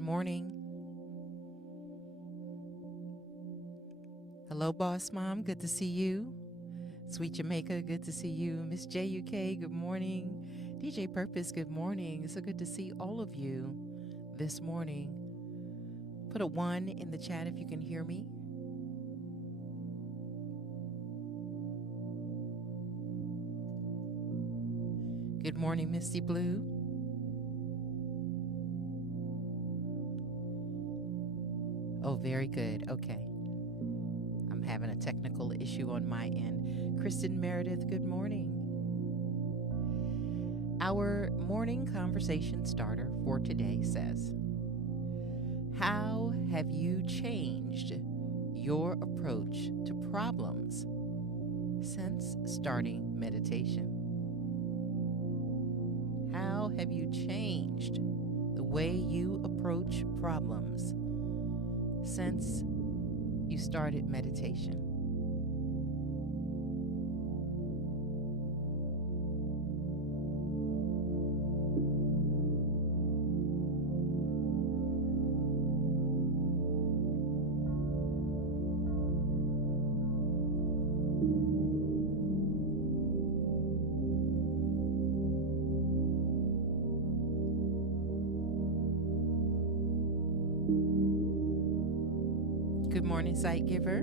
morning. Hello, Boss Mom. Good to see you. Sweet Jamaica, good to see you. Miss JUK, good morning. DJ Purpose, good morning. It's so good to see all of you this morning. Put a 1 in the chat if you can hear me. Good morning, Misty Blue. Oh, very good. Okay. I'm having a technical issue on my end. Kristen Meredith, good morning. Our morning conversation starter for today says, how have you changed your approach to problems since starting meditation? How have you changed the way you approach problems since you started meditation? Good morning, Sight Giver.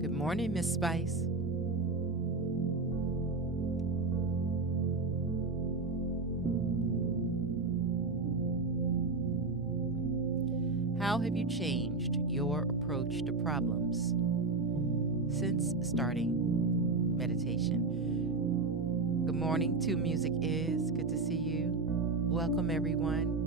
Good morning, Miss Spice. How have you changed your approach to problems since starting meditation? Good morning to Music Is. Good to see you. Welcome, everyone.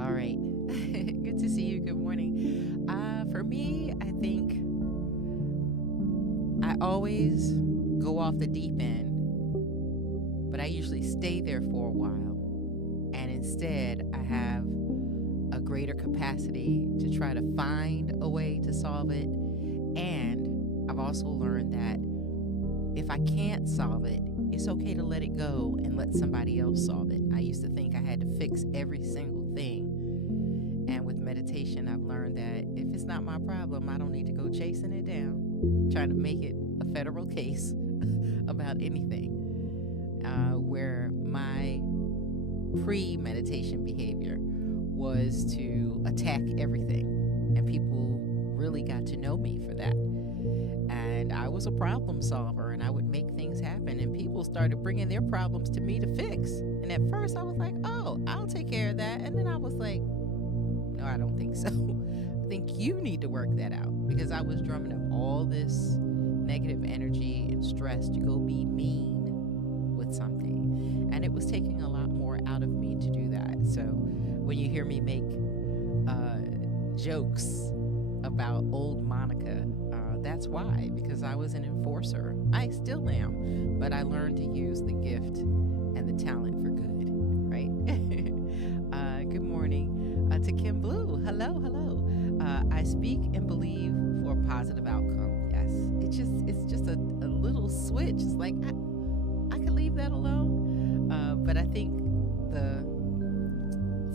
All right. Good to see you. Good morning. For me, I think I always go off the deep end, but I usually stay there for a while. And instead, I have a greater capacity to try to find a way to solve it. And I've also learned that if I can't solve it, it's okay to let it go and let somebody else solve it. I used to think I had to fix every single thing. And with meditation, I've learned that if it's not my problem, I don't need to go chasing it down, trying to make it a federal case about anything. Where my pre-meditation behavior was to attack everything. And people really got to know me for that. And I was a problem solver, and I would make things happen, and people started bringing their problems to me to fix. And at first I was like, oh, I'll take care of that. And then I was like, no, I don't think so. I think you need to work that out, because I was drumming up all this negative energy and stress to go be mean with something. And it was taking a lot more out of me to do that. So when you hear me make jokes about old Monica, that's why, because I was an enforcer. I still am, but I learned to use the gift and the talent for good, right? Good morning to Kim Blue. Hello, hello. I speak and believe for a positive outcome. Yes, it's just a little switch. It's like I could leave that alone, but I think the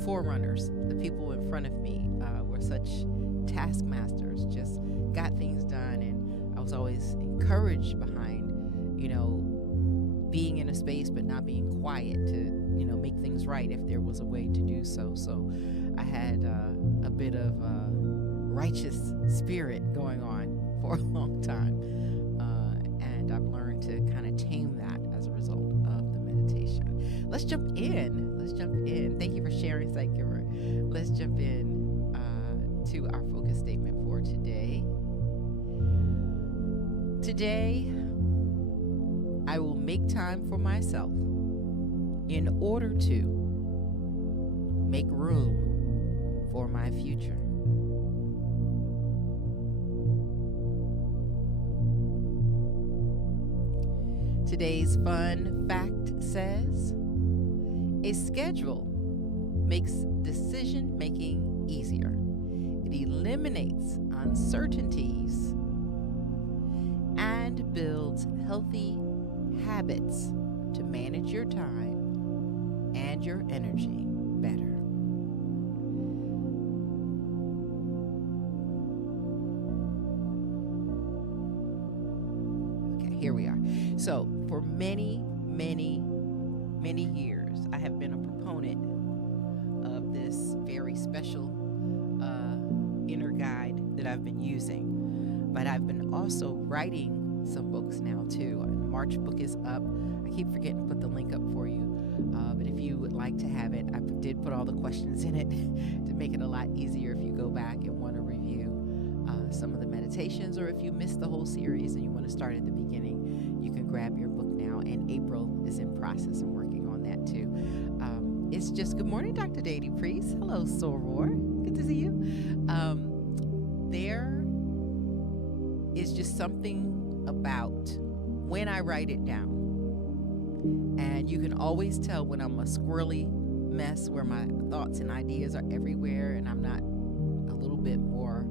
forerunners, the people in front of me, were such taskmasters, just got things done. And I was always encouraged behind, being in a space but not being quiet to, make things right if there was a way to do so. So I had a bit of righteous spirit going on for a long time. And I've learned to kind of tame that as a result of the meditation. let's jump in. Let's jump in. Thank you for sharing, Psychiver. Let's jump in to our focus statement for today. Today, I will make time for myself in order to make room for my future. Today's fun fact says, a schedule makes decision making easier. It eliminates uncertainties and builds healthy habits to manage your time and your energy better. Okay, here we are. So, for many years, I have been a proponent of this very special inner guide that I've been using. But I've been also writing some books now too. The March book is up. I keep forgetting to put the link up for you. But if you would like to have it, I did put all the questions in it to make it a lot easier if you go back and want to review some of the meditations, or if you missed the whole series and you want to start at the beginning, you can grab your book now. And April is in process of working on that too. It's just, good morning, Dr. Dady Priest. Hello, Soror. Good to see you. There is just something about when I write it down. And you can always tell when I'm a squirrely mess, where my thoughts and ideas are everywhere and I'm not a little bit more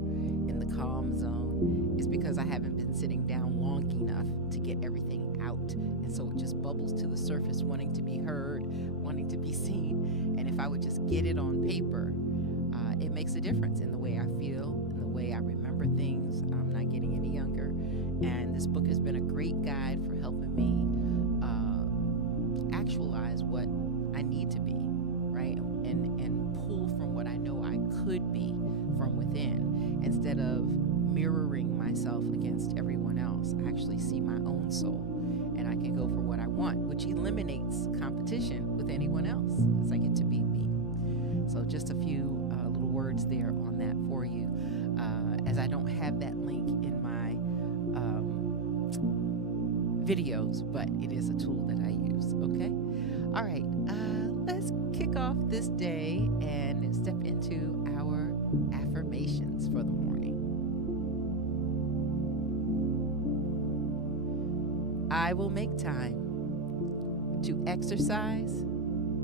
in the calm zone, is because I haven't been sitting down long enough to get everything out. And so it just bubbles to the surface, wanting to be heard, wanting to be seen. And if I would just get it on paper, it makes a difference in the way I feel, in the way I remember things. I'm not getting any younger. And this book has been a great guide for helping me actualize what I need to be, right? And pull from what I know I could be from within, instead of mirroring myself against everyone else. I actually see my own soul, and I can go for what I want, which eliminates competition with anyone else, because I get to be me. So just a few little words there on that for you, as I don't have that link in my videos, but it is a tool that I use. Okay, all right, let's kick off this day and step into our affirmations for the morning. I will make time to exercise,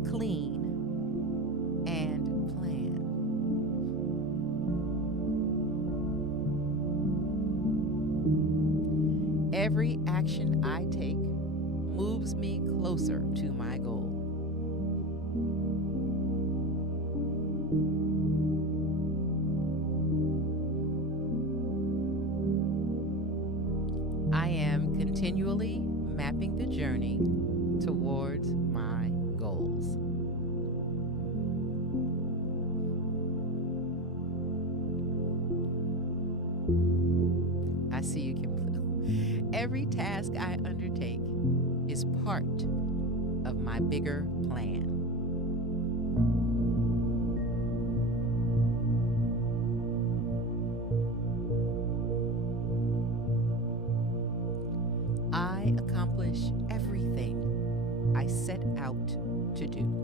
clean, and plan. Every action I take moves me closer to my goal. I am continually mapping the journey towards my goals. I see you, Kim Blue. Every task I undertake is part of my bigger plan. I accomplish everything I set out to do.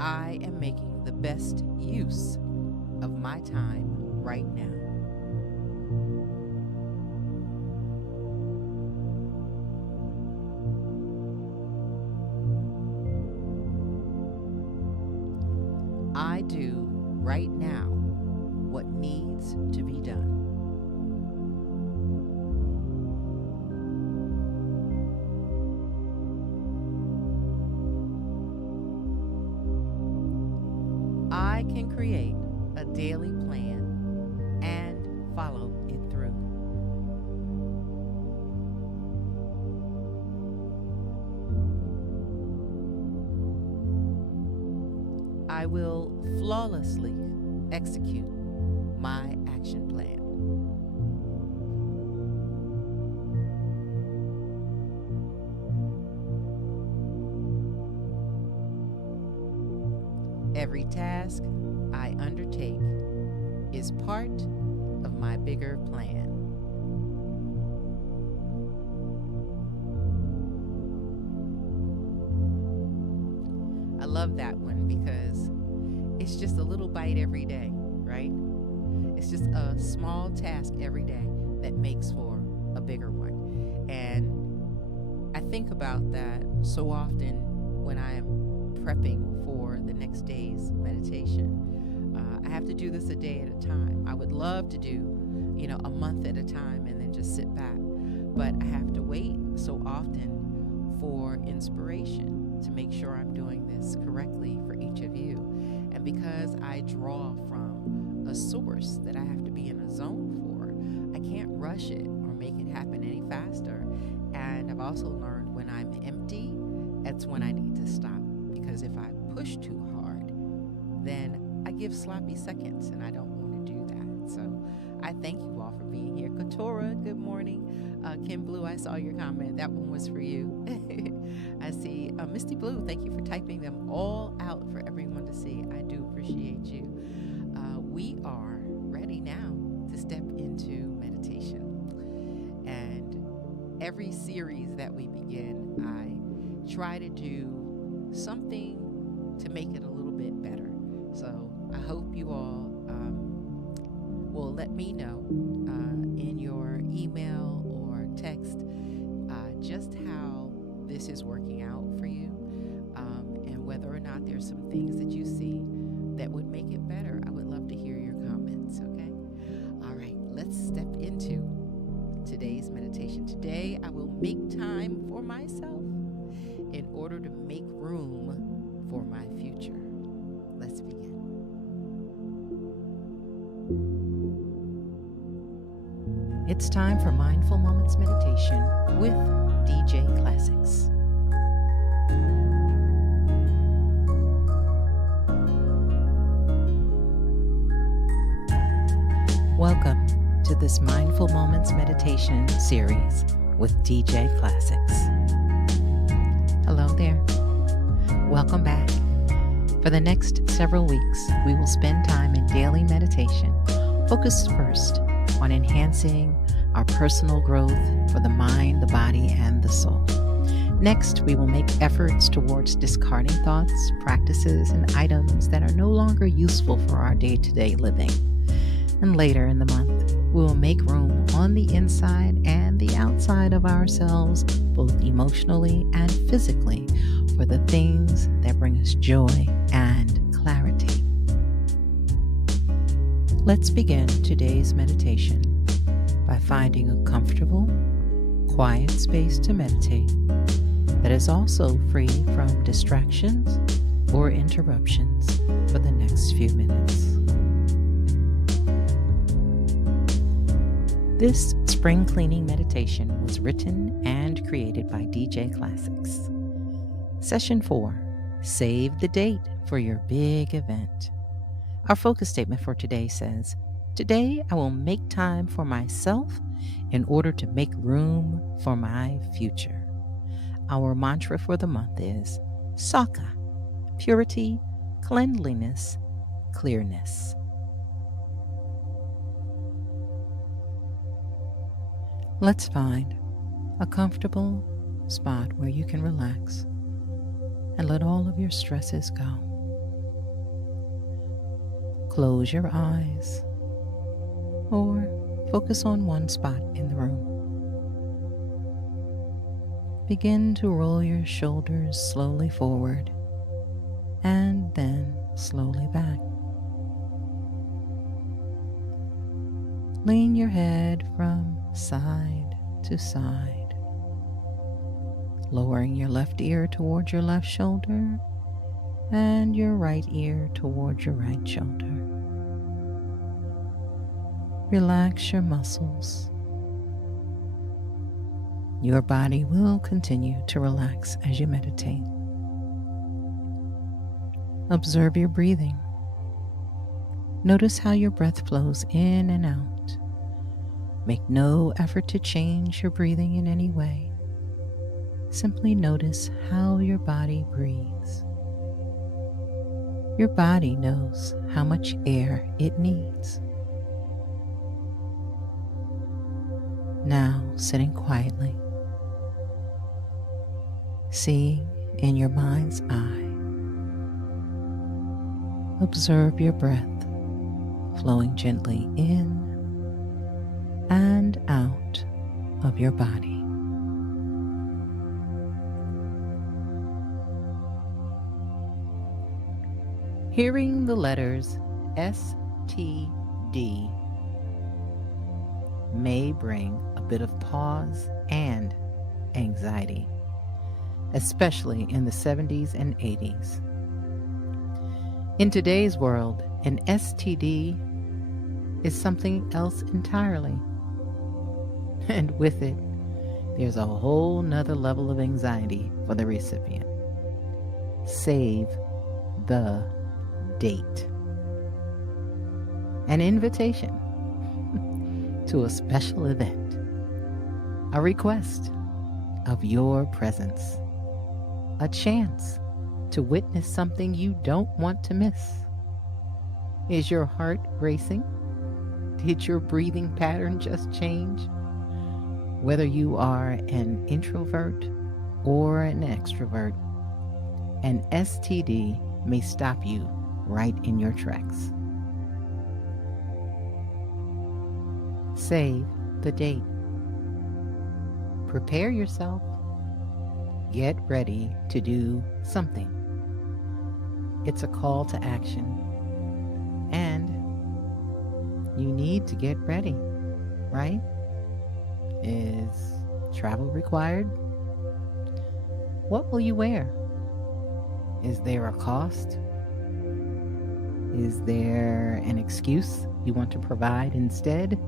I am making the best use of my time right now. I do right now what needs to be done. I can create a daily plan and follow it through. I will flawlessly execute my action plan. Every task I undertake is part of my bigger plan. I love that one because it's just a little bite every day, right? It's just a small task every day that makes for a bigger one. And I think about that so often when I am prepping for the next day's meditation. I have to do this a day at a time. I would love to do, a month at a time and then just sit back. But I have to wait so often for inspiration to make sure I'm doing this correctly for each of you. And because I draw from a source that I have to be in a zone for, I can't rush it or make it happen any faster. And I've also learned when I'm empty, that's when I need to stop. Because if I push too hard, then I give sloppy seconds, and I don't want to do that. So I thank you all for being here. Katora, good morning. Kim Blue, I saw your comment. That one was for you. I see Misty Blue, thank you for typing them all out for everyone to see. I do appreciate you. We are ready now to step into meditation. And every series that we begin, I try to do something to make it a little bit better. So I hope you all will let me know in your email or text just how this is working out for you, and whether or not there's some things that you see that would make it better. I would love to hear your comments, okay? All right, let's step into today's meditation. Today, I will make time for myself in order to make room for my future. Let's begin. It's time for Mindful Moments Meditation with DJ Classics. Welcome to this Mindful Moments Meditation series with DJ Classics. Hello there. Welcome back. For the next several weeks, we will spend time in daily meditation, focused first on enhancing our personal growth for the mind, the body, and the soul. Next, we will make efforts towards discarding thoughts, practices, and items that are no longer useful for our day-to-day living. And later in the month, we will make room on the inside and the outside of ourselves, both emotionally and physically, for the things that bring us joy and clarity. Let's begin today's meditation by finding a comfortable, quiet space to meditate that is also free from distractions or interruptions for the next few minutes. This spring cleaning meditation was written and created by DJ Classics. Session 4, save the date for your big event. Our focus statement for today says, today I will make time for myself in order to make room for my future. Our mantra for the month is Saka, purity, cleanliness, clearness. Let's find a comfortable spot where you can relax and let all of your stresses go. Close your eyes or focus on one spot in the room. Begin to roll your shoulders slowly forward and then slowly back. Lean your head from side to side, lowering your left ear towards your left shoulder and your right ear towards your right shoulder. Relax your muscles. Your body will continue to relax as you meditate. Observe your breathing. Notice how your breath flows in and out. Make no effort to change your breathing in any way. Simply notice how your body breathes. Your body knows how much air it needs. Now, sitting quietly, seeing in your mind's eye, observe your breath flowing gently in and out of your body. Hearing the letters STD may bring a bit of pause and anxiety, especially in the 70s and 80s. In today's world, an STD is something else entirely. And with it, there's a whole nother level of anxiety for the recipient. Save the date. An invitation to a special event. A request of your presence. A chance to witness something you don't want to miss. Is your heart racing? Did your breathing pattern just change? Whether you are an introvert or an extrovert, an STD may stop you right in your tracks. Save the date. Prepare yourself. Get ready to do something. It's a call to action. And you need to get ready, right? Is travel required? What will you wear? Is there a cost? Is there an excuse you want to provide instead?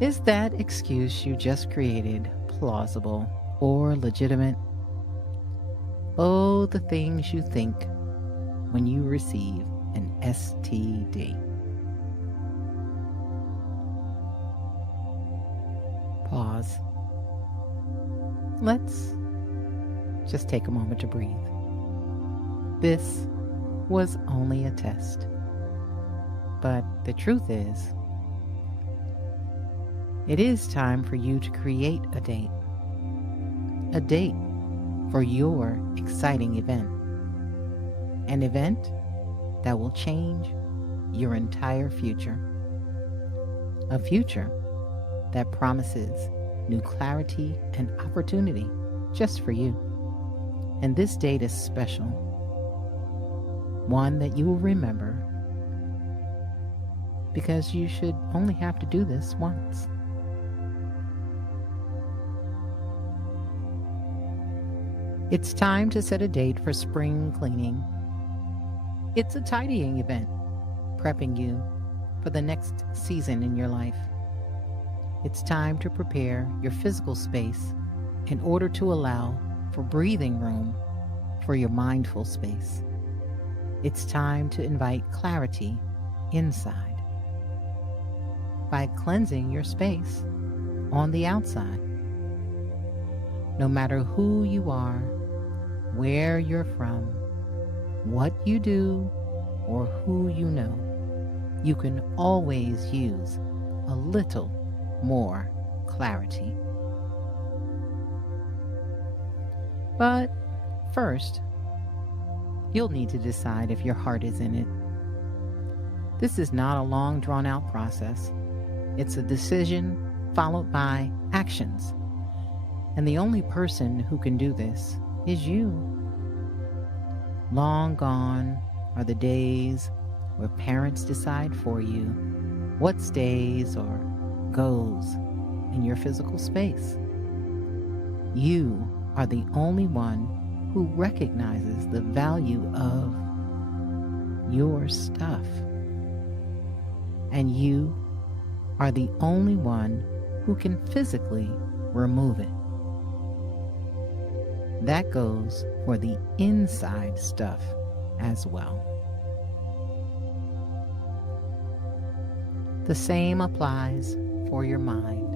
Is that excuse you just created plausible or legitimate? Oh, the things you think when you receive an STD. Pause. Let's just take a moment to breathe. This was only a test. But the truth is, it is time for you to create a date. A date for your exciting event. An event that will change your entire future. A future that promises new clarity and opportunity just for you. And this date is special. One that you will remember because you should only have to do this once. It's time to set a date for spring cleaning. It's a tidying event, prepping you for the next season in your life. It's time to prepare your physical space in order to allow for breathing room for your mindful space. It's time to invite clarity inside by cleansing your space on the outside. No matter who you are, where you're from, what you do, or who you know, you can always use a little more clarity. But first, you'll need to decide if your heart is in it. This is not a long, drawn-out process. It's a decision followed by actions. And the only person who can do this is you. Long gone are the days where parents decide for you what stays or goes in your physical space. You are the only one who recognizes the value of your stuff. And you are the only one who can physically remove it. That goes for the inside stuff as well. The same applies for your mind.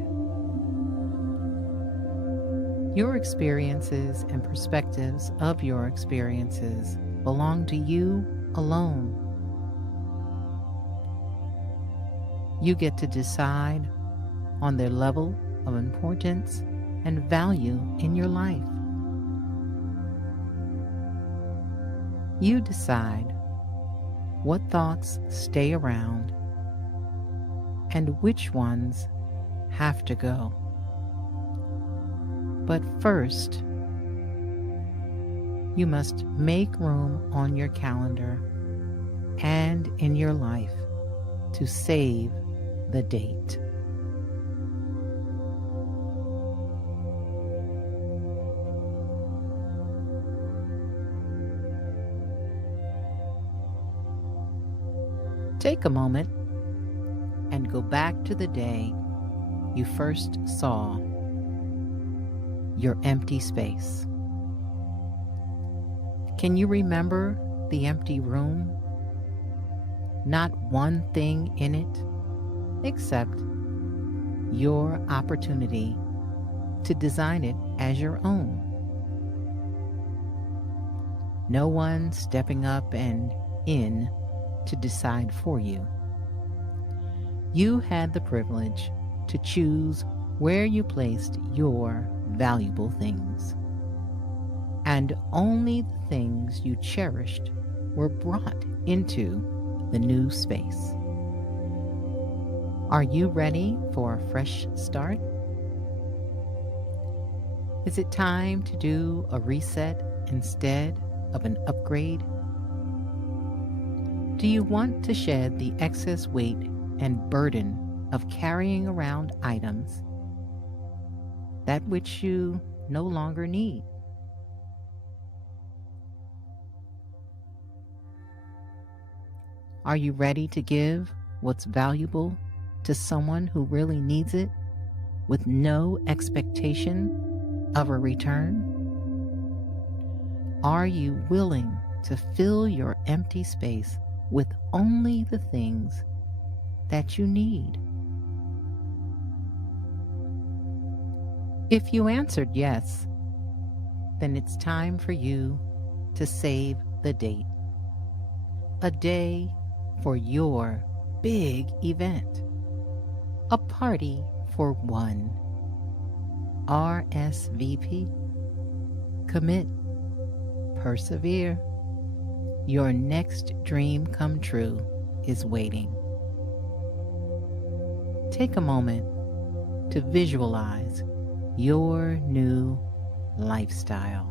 Your experiences and perspectives of your experiences belong to you alone. You get to decide on their level of importance and value in your life. You decide what thoughts stay around and which ones have to go. But first, you must make room on your calendar and in your life to save the date. Take a moment and go back to the day you first saw your empty space. Can you remember the empty room? Not one thing in it except your opportunity to design it as your own. No one stepping up and in to decide for you. You had the privilege to choose where you placed your valuable things, and only the things you cherished were brought into the new space. Are you ready for a fresh start? Is it time to do a reset instead of an upgrade? Do you want to shed the excess weight and burden of carrying around items that which you no longer need? Are you ready to give what's valuable to someone who really needs it with no expectation of a return? Are you willing to fill your empty space with only the things that you need? If you answered yes, then it's time for you to save the date. A day for your big event. A party for one. RSVP. Commit. Persevere. Your next dream come true is waiting. Take a moment to visualize your new lifestyle.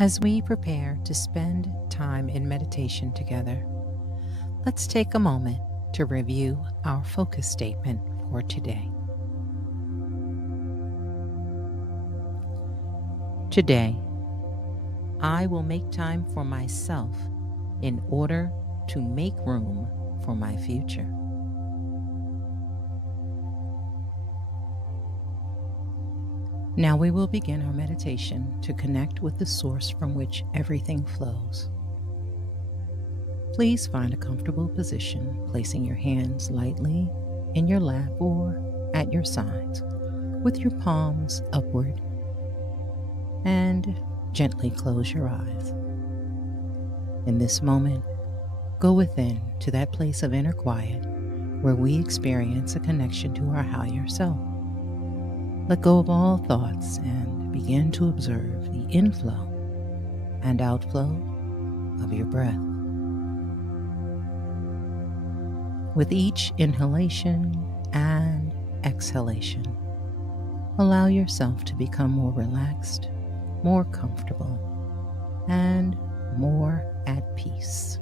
As we prepare to spend time in meditation together, let's take a moment to review our focus statement for today. Today, I will make time for myself in order to make room for my future. Now we will begin our meditation to connect with the source from which everything flows. Please find a comfortable position, placing your hands lightly in your lap or at your sides, with your palms upward, and gently close your eyes. In this moment, go within to that place of inner quiet where we experience a connection to our higher self. Let go of all thoughts and begin to observe the inflow and outflow of your breath. With each inhalation and exhalation, allow yourself to become more relaxed, more comfortable, and more at peace.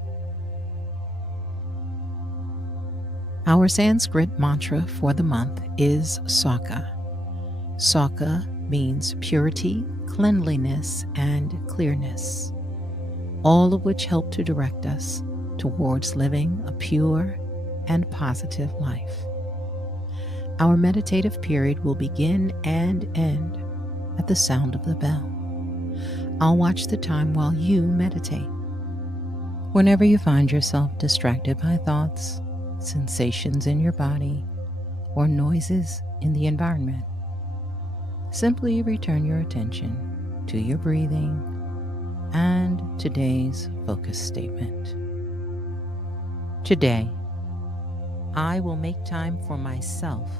Our Sanskrit mantra for the month is Saucha. Saucha means purity, cleanliness, and clearness, all of which help to direct us towards living a pure and positive life. Our meditative period will begin and end at the sound of the bell. I'll watch the time while you meditate. Whenever you find yourself distracted by thoughts, sensations in your body, or noises in the environment, simply return your attention to your breathing and today's focus statement. Today, I will make time for myself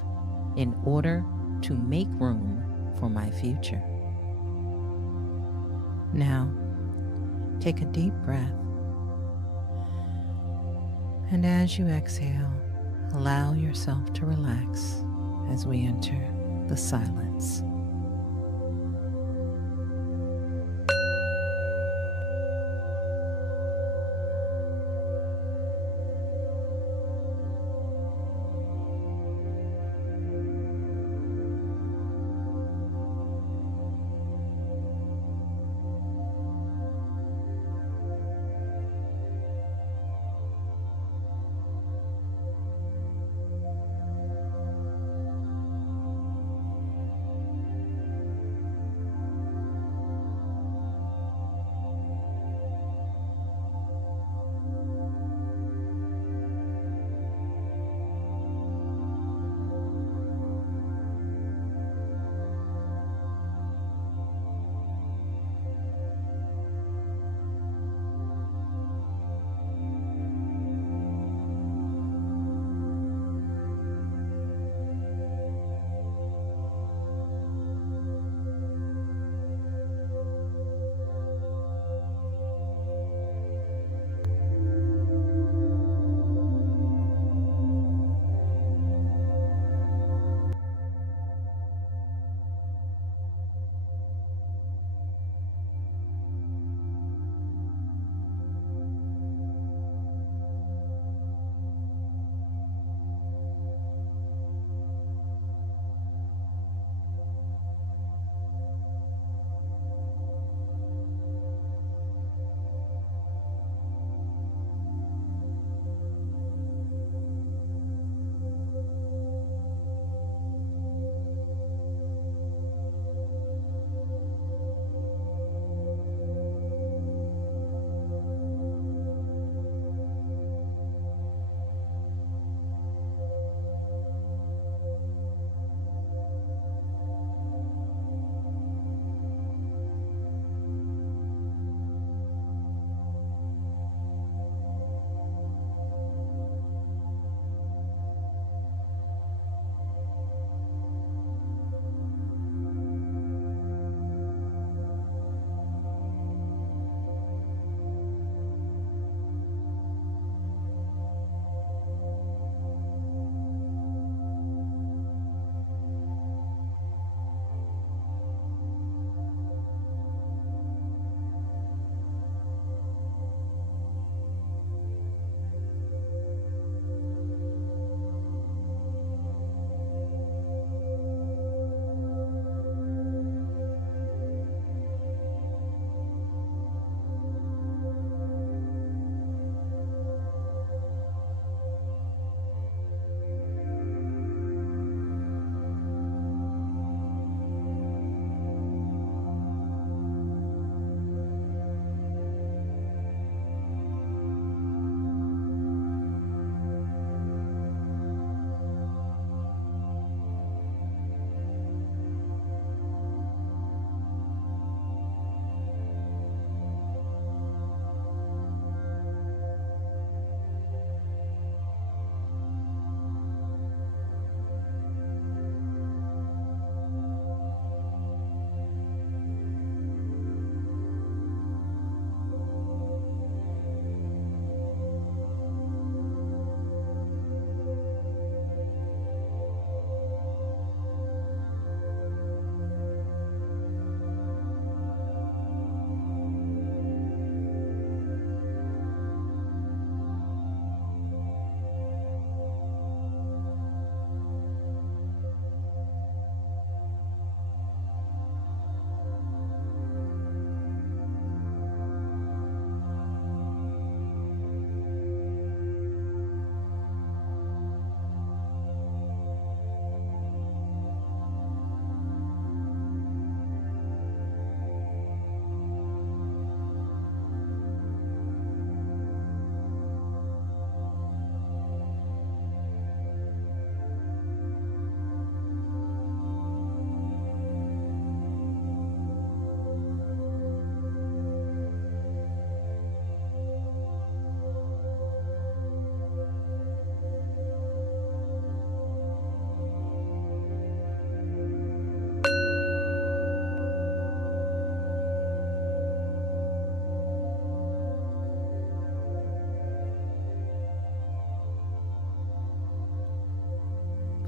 in order to make room for my future. Now, take a deep breath, and as you exhale, allow yourself to relax as we enter the silence.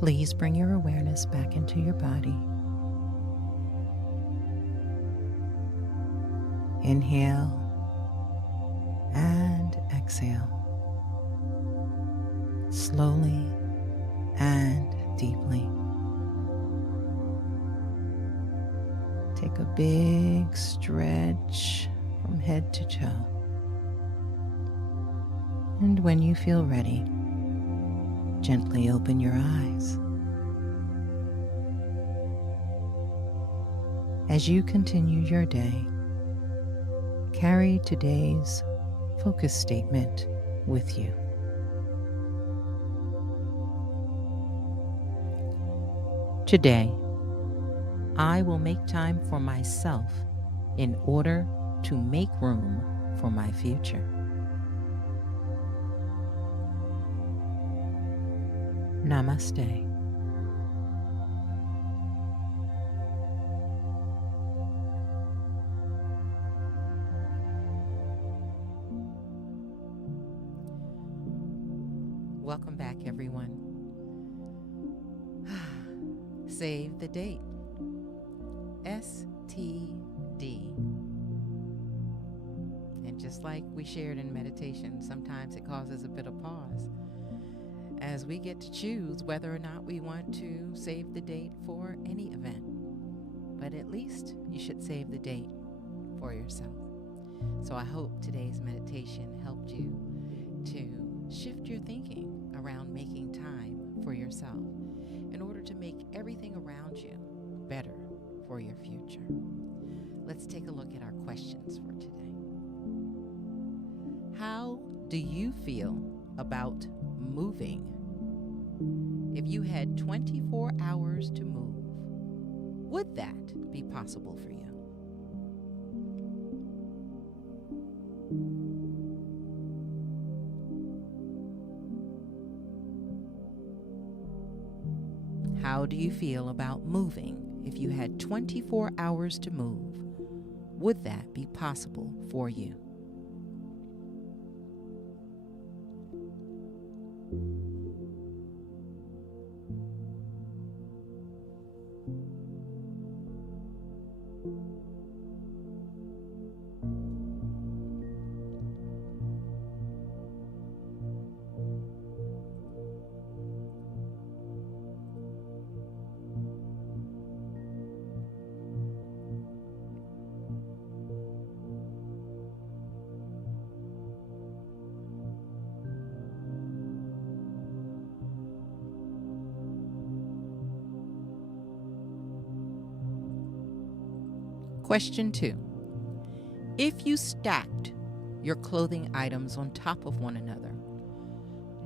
Please bring your awareness back into your body. Inhale and exhale, slowly and deeply. Take a big stretch from head to toe. And when you feel ready, gently open your eyes. As you continue your day, carry today's focus statement with you. Today, I will make time for myself in order to make room for my future. Namaste. Welcome back, everyone. Save the date. STD. And just like we shared in meditation, sometimes it causes a bit of pause as we get to choose whether or not we want to save the date for any event. But at least you should save the date for yourself. So I hope today's meditation helped you to shift your thinking around making time for yourself in order to make everything around you better for your future. Let's take a look at our questions for today. How do you feel about moving? If you had 24 hours to move, would that be possible for you? How do you feel about moving? If you had 24 hours to move, would that be possible for you? Question 2. If you stacked your clothing items on top of one another,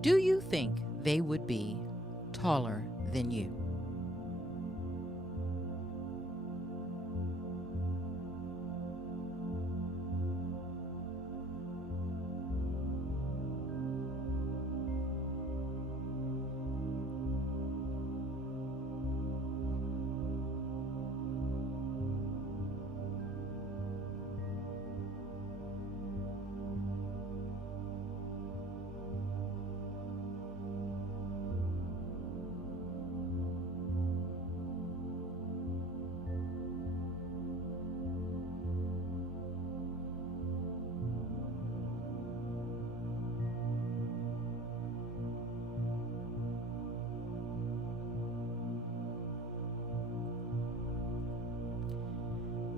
do you think they would be taller than you?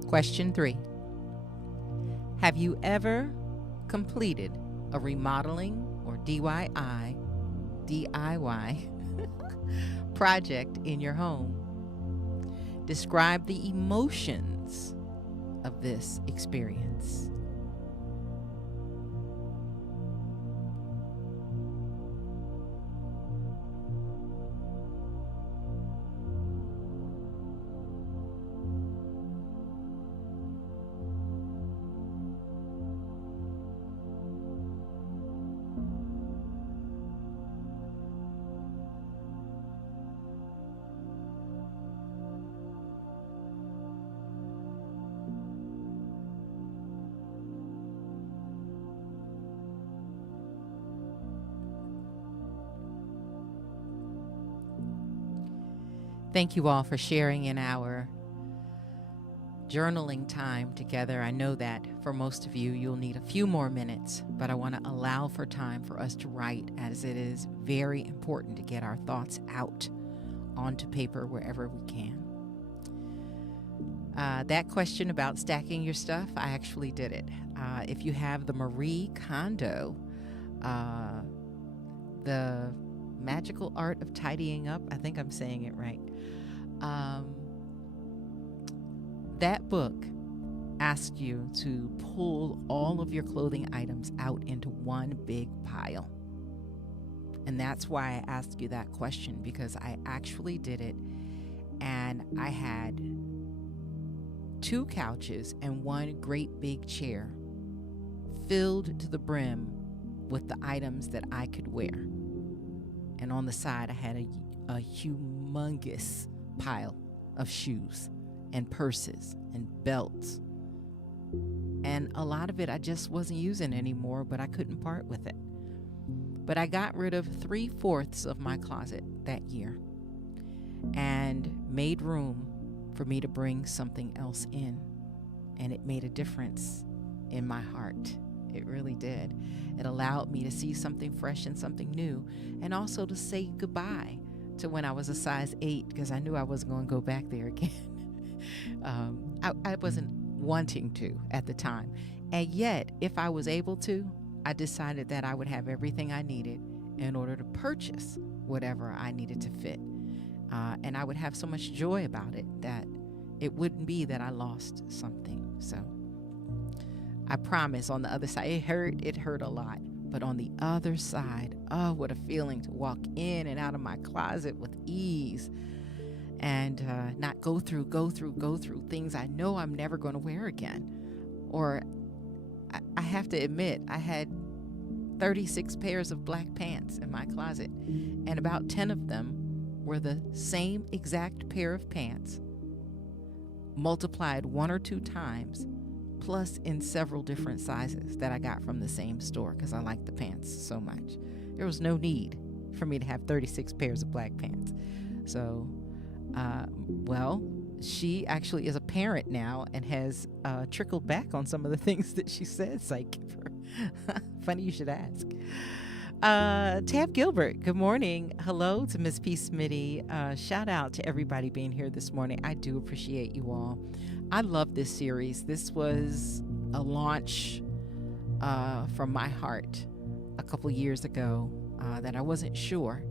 Question 3. Have you ever completed a remodeling or DIY project in your home? Describe the emotions of this experience. Thank you all for sharing in our journaling time together. I know that for most of you, you'll need a few more minutes, but I want to allow for time for us to write, as it is very important to get our thoughts out onto paper wherever we can. That question about stacking your stuff, I actually did it. If you have the Marie Kondo, The Magical Art of Tidying Up, I think I'm saying it right. That book asks you to pull all of your clothing items out into one big pile. And that's why I asked you that question, because I actually did it, and I had 2 couches and 1 great big chair filled to the brim with the items that I could wear. And on the side, I had a humongous pile of shoes and purses and belts. And a lot of it I just wasn't using anymore, but I couldn't part with it. But I got rid of 3/4 of my closet that year and made room for me to bring something else in. And it made a difference in my heart. It really did. It allowed me to see something fresh and something new, and also to say goodbye to when I was a size 8, because I knew I wasn't going to go back there again. I wasn't wanting to at the time. And yet, if I was able to, I decided that I would have everything I needed in order to purchase whatever I needed to fit. And I would have so much joy about it that it wouldn't be that I lost something. So I promise, on the other side, it hurt a lot. But on the other side, oh, what a feeling to walk in and out of my closet with ease, and not go through things I know I'm never going to wear again. Or I have to admit, I had 36 pairs of black pants in my closet, and about 10 of them were the same exact pair of pants, multiplied 1 or 2 times, plus in several different sizes that I got from the same store, because I like the pants so much. There was no need for me to have 36 pairs of black pants. So, well, she actually is a parent now and has trickled back on some of the things that she said. So I give her. Funny you should ask. Tab Gilbert, good morning. Hello to Miss P. Smitty. Shout out to everybody being here this morning. I do appreciate you all. I love this series. This was a launch from my heart a couple years ago that I wasn't sure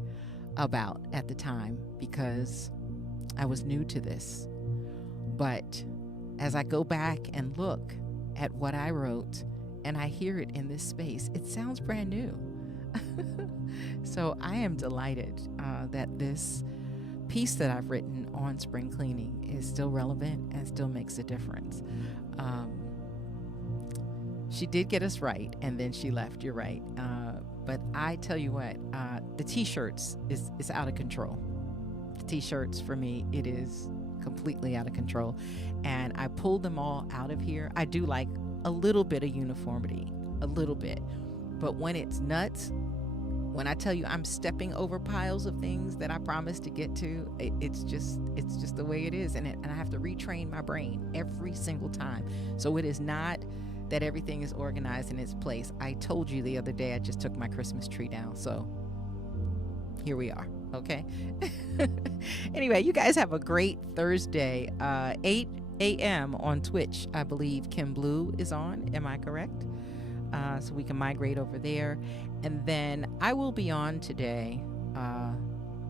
about at the time, because I was new to this. But as I go back and look at what I wrote and I hear it in this space, it sounds brand new. So I am delighted that this piece that I've written on spring cleaning is still relevant and still makes a difference. She did get us right, and then she left, you're right. But I tell you what, the t-shirts is out of control. The t-shirts, for me, it is completely out of control. And I pulled them all out of here. I do like a little bit of uniformity, a little bit. But when it's nuts, when I tell you I'm stepping over piles of things that I promised to get to, it's just the way it is. And I have to retrain my brain every single time. So it is not that everything is organized in its place. I told you the other day I just took my Christmas tree down. So here we are. Okay. Anyway, you guys have a great Thursday. 8 a.m. on Twitch, I believe Kim Blue is on. Am I correct? So we can migrate over there. And then I will be on today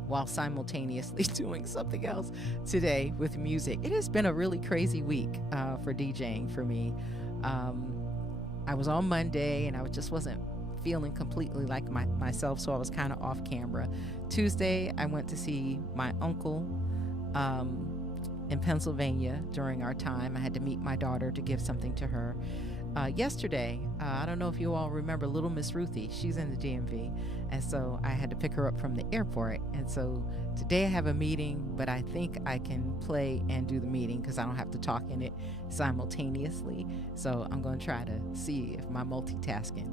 while simultaneously doing something else today with music. It has been a really crazy week for DJing for me. I was on Monday and I just wasn't feeling completely like myself, so I was kind of off camera. Tuesday, I went to see my uncle in Pennsylvania during our time. I had to meet my daughter to give something to her. Yesterday, I don't know if you all remember Little Miss Ruthie. She's in the DMV, and so I had to pick her up from the airport. And so today I have a meeting, but I think I can play and do the meeting because I don't have to talk in it simultaneously. So I'm going to try to see if my multitasking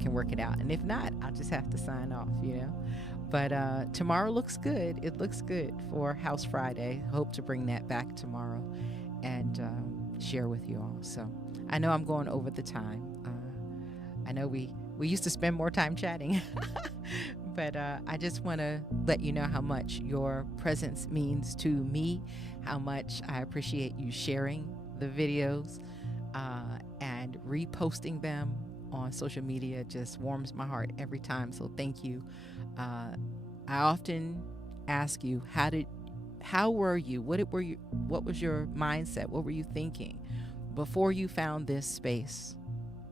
can work it out. And if not, I'll just have to sign off, you know. But tomorrow looks good. It looks good for House Friday. Hope to bring that back tomorrow and share with you all. So I know I'm going over the time. I know we used to spend more time chatting, but I just want to let you know how much your presence means to me, how much I appreciate you sharing the videos and reposting them on social media. Just warms my heart every time. So thank you. I often ask you, how were you? What was your mindset? What were you thinking before you found this space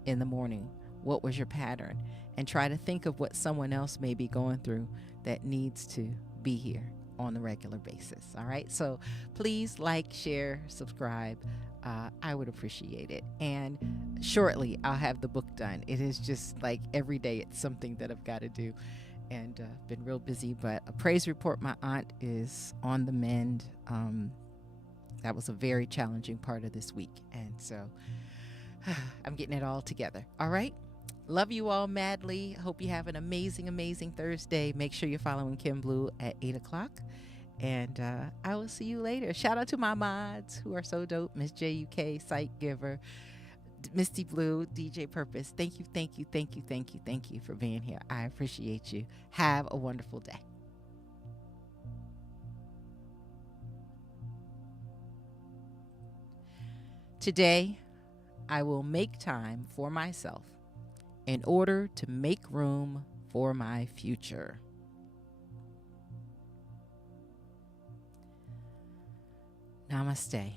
in the morning? What was your pattern? And try to think of what someone else may be going through that needs to be here on a regular basis. All right. So please like, share, subscribe. I would appreciate it. And shortly, I'll have the book done. It is just like every day, it's something that I've got to do. And been real busy. But a praise report, my aunt is on the mend. That was a very challenging part of this week. And so I'm getting it all together. All right. Love you all madly. Hope you have an amazing, amazing Thursday. Make sure you're following Kim Blue at 8 o'clock. And I will see you later. Shout out to my mods who are so dope. Miss JUK, Sight Giver, Misty Blue, DJ Purpose. Thank you, thank you, thank you, thank you, thank you for being here. I appreciate you. Have a wonderful day. Today, I will make time for myself in order to make room for my future. Namaste.